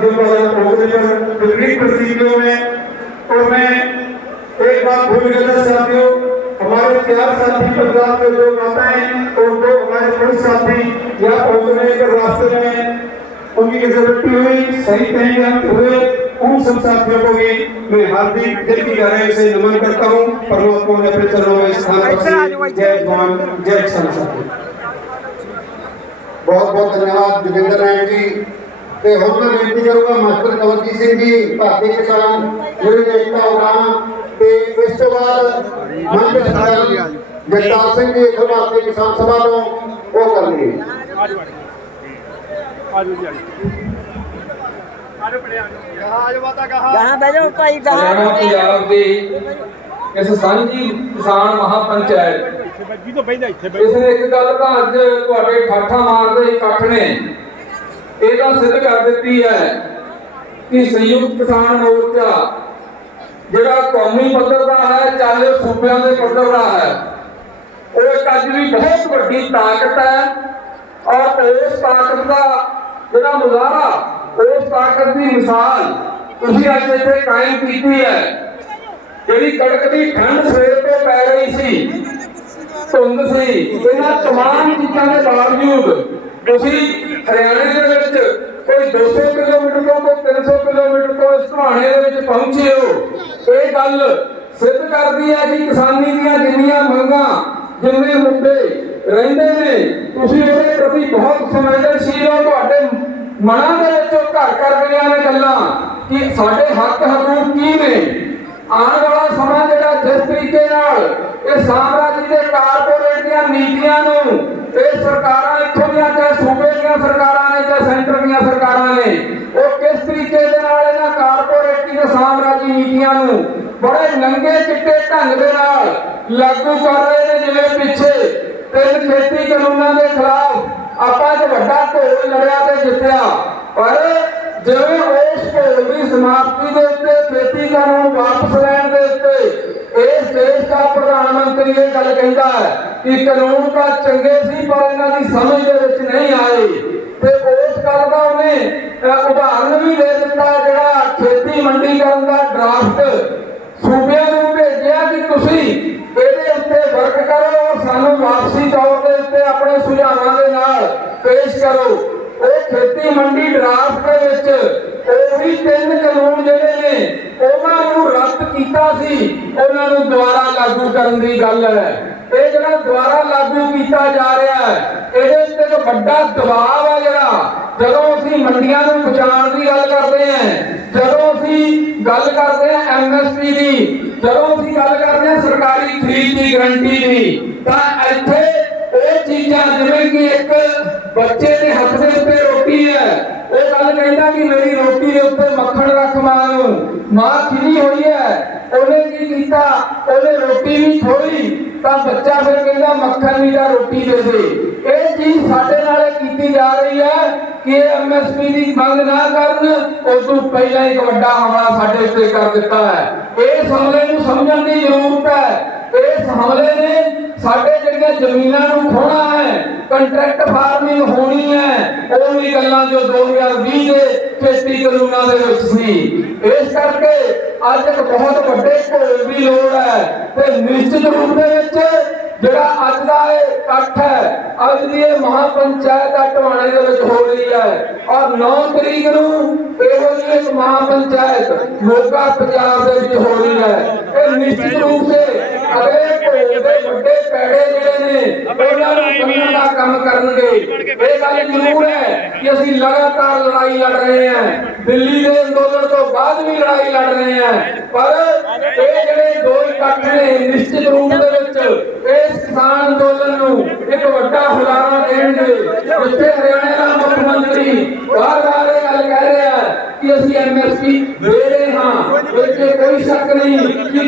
दिलबदल होते पर विपरीत परिस्थितियों में और मैं एक बात भूल गया था साथियों हमारे चार साथी पंजाब के लोग आते हैं और दो हमारे बड़े साथी यहाँ पहुँचने के रास्ते में उनकी गजबट्टी हुई सही तैयार हुए उन सब साथियों को भी मैं हार्दिक दिल की गहराई से नमन करता हूँ परमात्मा ने अपने चरणों में स्थान जय जवान जय किसान साथी बहुत बहुत धन्यवाद जोगिंद्र नायक जी ਤੇ ਹੁਣ ਮੈਂ ਬੇਨਤੀ ਕਰੂੰਗਾ ਮਾਸਟਰ ਕਵਲਜੀਤ ਸਿੰਘ ਜੀ ਭਾਰਤੀ ਕਿਸਾਨ ਯੂਨੀਅਨ ਏਕਤਾ ਉਗਰਾਹਾਂ ਤੇ ਇਸ ਤੋਂ ਬਾਅਦ ਮੰਚ ਸਰਦਾਰ ਜਗਤਾਰ ਸਿੰਘ ਜੀ ਅਖਿਲ ਭਾਰਤੀ ਕਿਸਾਨ ਸਭਾ ਤੋਂ ਉਹ ਕਰਨਗੇ। ਆਜੋ ਆਜੋ ਜੀ ਆਜੋ ਆਜੋ ਕਹਾ ਭਾਈ ਪੰਜਾਬ ਦੀ ਇਸ ਸਾਂਝੀ ਕਿਸਾਨ ਮਹਾਪੰਚਾਇਤ। ਇੱਥੇ ਤੋਂ ਬੈਠਾ ਇੱਥੇ ਬੈਠ ਇਸ ਨੇ ਇੱਕ ਗੱਲ ਤਾਂ ਅੱਜ ਤੁਹਾਡੇ ਠਾਠਾ ਮਾਰਦੇ ਇਕੱਠ ਨੇ। ਇਹ ਤਾਂ ਸਿੱਧ ਕਰ ਦਿੱਤੀ ਹੈ ਕਿ ਸੰਯੁਕਤ ਕਿਸਾਨ ਮੋਰਚਾ, ਜਿਹੜਾ ਕੌਮੀ ਪੱਧਰ ਦਾ ਹੈ, ਚਾਹੇ ਸੂਬਿਆਂ ਦੇ ਪੱਧਰ ਦਾ ਹੈ, ਉਹ ਇੱਕ ਅੱਜ ਵੀ ਬਹੁਤ ਵੱਡੀ ਤਾਕਤ ਹੈ ਔਰ ਉਸ ਤਾਕਤ ਦਾ ਜਿਹੜਾ ਮੁਜ਼ਾਹਰਾ, ਉਸ ਤਾਕਤ ਦੀ ਮਿਸਾਲ ਤੁਸੀਂ ਅੱਜ ਇੱਥੇ ਕਾਇਮ ਕੀਤੀ ਹੈ। ਜਿਹੜੀ ਕੜਕਦੀ ਠੰਡ ਸਵੇਰ ਤੋਂ ਪੈ ਰਹੀ ਸੀ, ਧੁੰਦ ਸੀ, ਇਹਨਾਂ ਤਮਾਮ ਚੀਜ਼ਾਂ ਦੇ ਬਾਵਜੂਦ ਤੁਸੀਂ ਹਰਿਆਣੇ ਦੇ ਵਿੱਚ ਕੋਈ 200 ਕਿਲੋਮੀਟਰ ਤੋਂ ਕੋਈ 300 ਕਿਲੋਮੀਟਰ ਤੋਂ ਇਸ ਘਾਣੇ ਦੇ ਵਿੱਚ ਪਹੁੰਚੇ ਹੋ, ਇਹ ਗੱਲ ਸਿੱਧ ਕਰਦੀ ਹੈ ਕਿ ਕਿਸਾਨੀ ਦੀਆਂ ਜਿੰਨੀਆਂ ਮੰਗਾਂ, ਜਿੰਨੇ ਮੁੱਦੇ ਰਹਿੰਦੇ ਨੇ, ਤੁਸੀਂ ਉਹਦੇ ਪ੍ਰਤੀ ਬਹੁਤ ਸੰਵੇਦਨਸ਼ੀਲ ਹੋ। ਤੁਹਾਡੇ ਮਨਾਂ ਦੇ ਵਿੱਚੋਂ ਘਰ ਕਰ ਗਈਆਂ ਨੇ ਗੱਲਾਂ ਕਿ ਸਾਡੇ ਹੱਕ ਹਕੂਕ ਕੀ ਨੇ? ਆਉਣ ਵਾਲਾ ਸਮਾਂ ਜਿਹੜਾ ਜਿਸ ਤਰੀਕੇ ਨਾਲ ਇਹ ਸਾਮਰਾਜੀ ਦੇ ਕਾਰਪੋਰੇਟ ਦੀਆਂ ਨੀਤੀਆਂ ਨੂੰ ਇਹ ਸਰਕਾਰਾਂ ਇੱਥੋਂ ਦੀਆਂ, ਚਾਹੇ ਸੂਬੇ ਦੀਆਂ ਸਰਕਾਰਾਂ ਨੇ ਜਾਂ ਸੈਂਟਰ ਦੀਆਂ ਸਰਕਾਰਾਂ ਨੇ, ਉਹ ਕਿਸ ਤਰੀਕੇ ਦੇ ਨਾਲ ਇਹਨਾਂ ਕਾਰਪੋਰੇਟੀ ਸਾਮਰਾਜੀ ਨੀਤੀਆਂ ਨੂੰ ਬੜੇ ਨੰਗੇ ਚਿੱਟੇ ਢੰਗ ਦੇ ਨਾਲ ਲਾਗੂ ਕਰ ਰਹੇ ਨੇ, ਜਿਵੇਂ ਪਿੱਛੇ ਤਿੰਨ ਖੇਤੀ ਕਾਨੂੰਨਾਂ ਦੇ ਖਿਲਾਫ ਆਪਾਂ ਇੱਕ ਵੱਡਾ ਘੋਲ ਲੜਿਆ ਤੇ ਜਿੱਤਿਆ। ਪਰ ਜਿਵੇਂ ਉਸ ਘੋਲ ਦੀ ਸਮਾਪਤੀ ਦੇ ਉੱਤੇ ਖੇਤੀ ਕਾਨੂੰਨ ਵਾਪਸ ਲੈਣ ਇਸ ਦੇਸ਼ ਦਾ ਪ੍ਰਧਾਨ ਮੰਤਰੀ ਇਹ ਗੱਲ ਕਹਿੰਦਾ ਹੈ ਕਿ ਕਾਨੂੰਨ ਤਾਂ ਚੰਗੇ ਸੀ, ਪਰ ਇਹਨਾਂ ਦੀ ਸਮਝ ਦੇ ਵਿੱਚ ਨਹੀਂ ਆਏ ਤੇ ਉਸ ਗੱਲ ਦਾ ਉਹਨੇ ਉਦਾਹਰਨ ਵੀ ਦੇ ਦਿੱਤਾ ਜਿਹੜਾ ਖੇਤੀ ਮੰਡੀਕਰਨ ਦਾ ਡਰਾਫਟ ਸੂਬਿਆਂ ਨੂੰ ਭੇਜਿਆ ਕਿ ਤੁਸੀਂ ਇਹਦੇ ਉੱਤੇ ਵਰਕ ਕਰੋ ਔਰ ਸਾਨੂੰ ਵਾਪਸੀ ਤੌਰ ਦੇ ਉੱਤੇ ਆਪਣੇ ਸੁਝਾਵਾਂ ਦੇ ਨਾਲ ਪੇਸ਼ ਕਰੋ। ਉਹ ਖੇਤੀ ਮੰਡੀ ਡਰਾਫਟ ਦੇ ਵਿੱਚ ਉਹ ਵੀ ਤਿੰਨ ਕਾਨੂੰਨ ਜਿਹੜੇ ਨੇ, ਉਹਨਾਂ ਨੂੰ ਰੱਦ ਕੀਤਾ ਸੀ, ਉਹਨਾਂ ਨੂੰ ਦੁਬਾਰਾ ਲਾਗੂ ਕਰਨ ਦੀ ਗੱਲ ਹੈ। ਇਹ ਜਿਹੜਾ ਦੁਬਾਰਾ ਲਾਗੂ ਕੀਤਾ ਜਾ ਰਿਹਾ ਹੈ, ਇਹਦੇ ਉੱਤੇ ਇੱਕ ਵੱਡਾ ਦਬਾਅ ਆ ਜਿਹੜਾ। ਜਦੋਂ ਅਸੀਂ ਮੰਡੀਆਂ ਨੂੰ ਬਚਾਉਣ ਦੀ ਗੱਲ ਕਰਦੇ ਹਾਂ, ਜਦੋਂ ਅਸੀਂ ਗੱਲ ਕਰਦੇ ਹਾਂ ਐਮਐਸਪੀ ਦੀ, ਜਦੋਂ ਅਸੀਂ ਗੱਲ ਕਰਦੇ ਹਾਂ ਸਰਕਾਰੀ ਖਰੀਦ ਦੀ ਗਰੰਟੀ ਦੀ, ਤਾਂ ਇੱਥੇ ਇਹ ਚੀਜ਼ਾਂ ਜਿਵੇਂ ਕਿ ਇੱਕ ਬੱਚੇ ਦੇ ਹੱਥ ਦੇ ਉੱਤੇ ਰੋਟੀ ਹੈ ਉਹ ਗੱਲ ਕਹਿੰਦਾ ਕਿ ਮੇਰੀ ਰੋਟੀ ਦੇ ਉੱਤੇ ਮੱਖਣ ਰੱਖ ਮਾਂ ਨੂੰ ਮਾਂ ਖਿਜੀ ਹੋਈ ਹੈ। ਉਹਨੇ ਕੀ ਕੀਤਾ? ਉਹਨੇ ਰੋਟੀ ਵੀ ਖੋਈ ਤਾਂ ਬੱਚਾ ਫਿਰ ਕਹਿੰਦਾ, ਮੱਖਣ ਵੀ ਦਾ ਰੋਟੀ ਦੇ ਦੇ। ਇਹ ਚੀਜ਼ ਸਾਡੇ ਨਾਲ ਕੀਤੀ ਜਾ ਰਹੀ ਹੈ ਕਿ ਇਹ ਐਮਐਸਪੀ ਦੀ ਮੰਗ ਨਾ ਕਰਨ। ਉਸ ਤੋਂ ਪਹਿਲਾਂ ਇੱਕ ਵੱਡਾ ਹਮਲਾ ਸਾਡੇ ਉੱਤੇ ਕਰ ਦਿੱਤਾ ਹੈ। ਇਸ ਹਮਲੇ ਨੂੰ ਸਮਝਣ ਦੀ ਜ਼ਰੂਰਤ ਹੈ। ਇਸ ਹਮਲੇ ਨੇ ਸਾਡੇ ਜਿਹੜੀਆਂ ਜ਼ਮੀਨਾਂ ਨੂੰ ਖੋਣਾ ਹੈ ਕੰਟਰੈਕਟ ਫਾਰਮਿੰਗ ਹੋਣੀ ਹੈ, ਉਹ ਵੀ ਗੱਲਾਂ ਜੋ 2020 ਦੇ ਖੇਤੀ ਕਾਨੂੰਨਾਂ ਦੇ ਵਿੱਚ ਸੀ। ਇਸ ਕਰਕੇ ਅੱਜ ਇੱਕ ਬਹੁਤ ਵੱਡੇ ਘੋਲ ਦੀ ਲੋੜ ਹੈ ਤੇ ਨਿਸ਼ਚਿਤ ਰੂਪ ਦੇ ਵਿੱਚ ਜਿਹੜਾ ਅੱਜ ਦਾ ਇਹ ਇਕੱਠ ਹੈ, ਅੱਜ ਦੀ ਇਹ ਮਹਾਪੰਚਾਇਤ ਆ ਟਵਾਣੇ ਦੇ ਵਿੱਚ ਹੋ ਰਹੀ ਹੈ। ਔਰ 9 ਤਰੀਕ ਨੂੰ ਇਹੋ ਜਿਹੀ ਇੱਕ ਮਹਾਪੰਚਾਇਤ ਮੋਗਾ ਪੰਜਾਬ ਦੇ ਵਿੱਚ ਹੋ ਰਹੀ ਹੈ। ਇਹ ਨਿਸ਼ਚਿਤ ਰੂਪ ਦੇ ਅਗਲੇ ਘੋਲ ਦੇ ਵੱਡੇ ਪੈੜੇ ਜਿਹੜੇ ਉਹਨਾਂ ਨੂੰ ਬੰਨਣ ਦਾ ਕੰਮ ਕਰਨਗੇ। ਇਹ ਗੱਲ ਜ਼ਰੂਰ ਹੈ ਕਿ ਅਸੀਂ ਲਗਾਤਾਰ ਲੜਾਈ ਲੜ ਰਹੇ ਹਾਂ। ਦਿੱਲੀ ਦੇ ਅੰਦੋਲਨ ਤੋਂ ਬਾਅਦ ਵੀ ਲੜਾਈ ਲੜ ਰਹੇ ਹਾਂ। ਪਰ ਇਹ ਜਿਹੜੇ ਦੋ ਇਕੱਠ ਨੇ ਨਿਸ਼ਚਿਤ ਰੂਪ ਦੇ ਵਿੱਚ ਇਸ ਕਿਸਾਨ ਅੰਦੋਲਨ ਨੂੰ ਇੱਕ ਵੱਡਾ ਹੁਲਾਰਾ ਦੇਣਗੇ। ਜਿੱਥੇ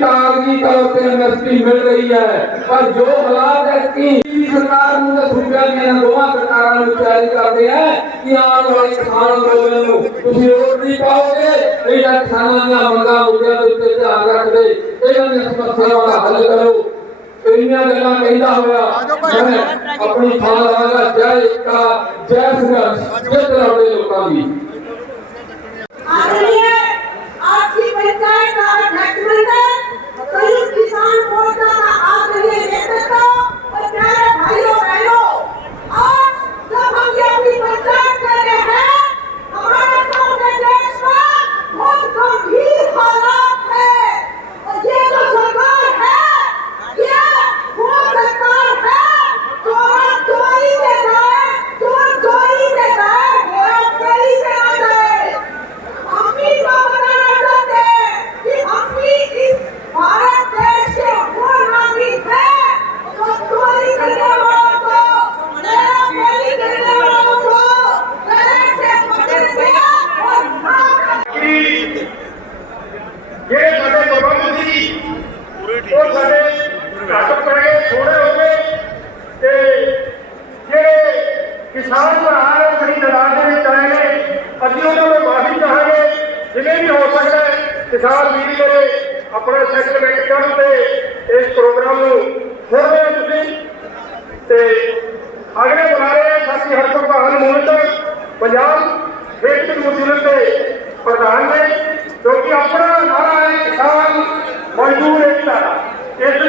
ਕਾਗਜ਼ੀ ਤੌਰ ਤੇ ਐਮਐਸਪੀ ਮਿਲ ਰਹੀ ਹੈ। ਪਰ ਜੋ ਹਾਲਾਤ ਹੈ ਕਿ ਸਰਕਾਰ ਨੂੰ ਤਾਂ ਸੂਬਿਆਂ ਦੀਆਂ ਦੋਵਾਂ ਸਰਕਾਰਾਂ ਨੂੰ ਚੈਲੰਜ ਕਰਦੇ ਆ ਕਿ ਆਉਣ ਵਾਲੇ ਕਿਸਾਨ ਅੰਦੋਲਨ ਨੂੰ ਤੁਸੀਂ ਵੋਟ ਨਹੀਂ ਪਾਓਗੇ। ਨਹੀਂ ਤਾਂ ਕਿਸਾਨਾਂ ਦੀਆਂ ਮੁੱਦਿਆਂ ਦੇ ਉੱਤੇ ਧਿਆਨ ਰੱਖਦੇ। ਇਹਨਾਂ ਦੀਆਂ ਸਮੱਸਿਆਵਾਂ ਦਾ ਹੱਲ ਕਰੋ। ਇੰਨੀਆਂ ਗੱਲਾਂ ਕਹਿੰਦਾ ਹੋਇਆ ਆਪਣੀ ਥਾਂ ਲਾਵਾਂਗਾ ਜੈ ਇੱਕਾ ਜੈ ਸੰਘਰਸ਼ ਜਿੱਤ ਲੜਦੇ ਲੋਕਾਂ ਦੀ। ਆਖਰੀ ਆਖਰੀ ਪੰਚਾਇਤ ਦਾ ਮੈਕਸਿਮਮ कई किसान मोर्चा का आज नहीं नेतृत्व और प्यारे भाइयों बहनों ਕਿਸਾਨ ਵੀਰ ਮੇਰੇ ਆਪਣਾ ਸੈਟਲਮੈਂਟ ਤੇ ਇਸ ਪ੍ਰੋਗਰਾਮ ਨੂੰ ਸੁਣ ਤੁਸੀਂ। ਤੇ ਅਗਲੇ ਬਣਾ ਰਹੇ ਸਾਥੀ ਹਰਪ੍ਰੀਤ ਭਾਨ ਮੂਲਤ ਪੰਜਾਬ ਖੇਤ ਮਜ਼ਦੂਰ ਦੇ ਪ੍ਰਧਾਨ ਨੇ ਕਿਉਂਕਿ ਆਪਣਾ ਨਾਰਾ ਹੈ ਕਿਸਾਨ ਮਜ਼ਦੂਰ ਇਕਤਾ ਇਸ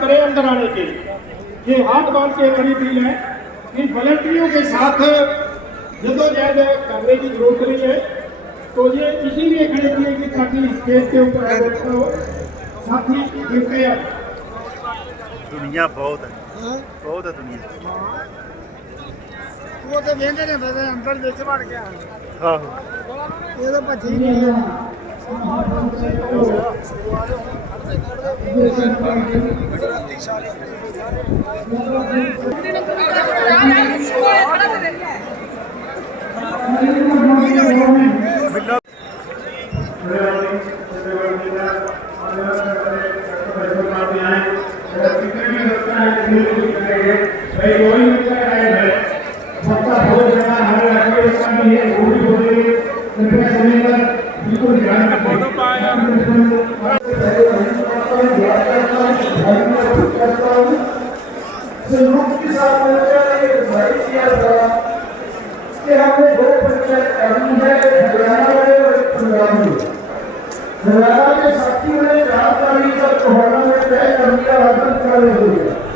करे अंदर आने के। ये हाथ बाँध के मेरी अपील है। कि वॉलंटियरों के साथ जदोजहद करने की ज़रूरत नहीं है। तो ये इसीलिए खड़े किए कि ताकि स्टेज के ऊपर साथी गिरते हैं। दुनिया बहुत है। हाँ? बहुत है दुनिया। वो तो वेंदे ने बस अंदर विच वड़ गया हाँ? ये तो भजी नहीं है। हाँ। भाई कोई मिलता है भक्ता भोज देना हमारे रखने का नहीं है aleluia.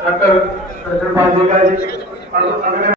डॉक्टर सज्जन बाजी का जी और अगले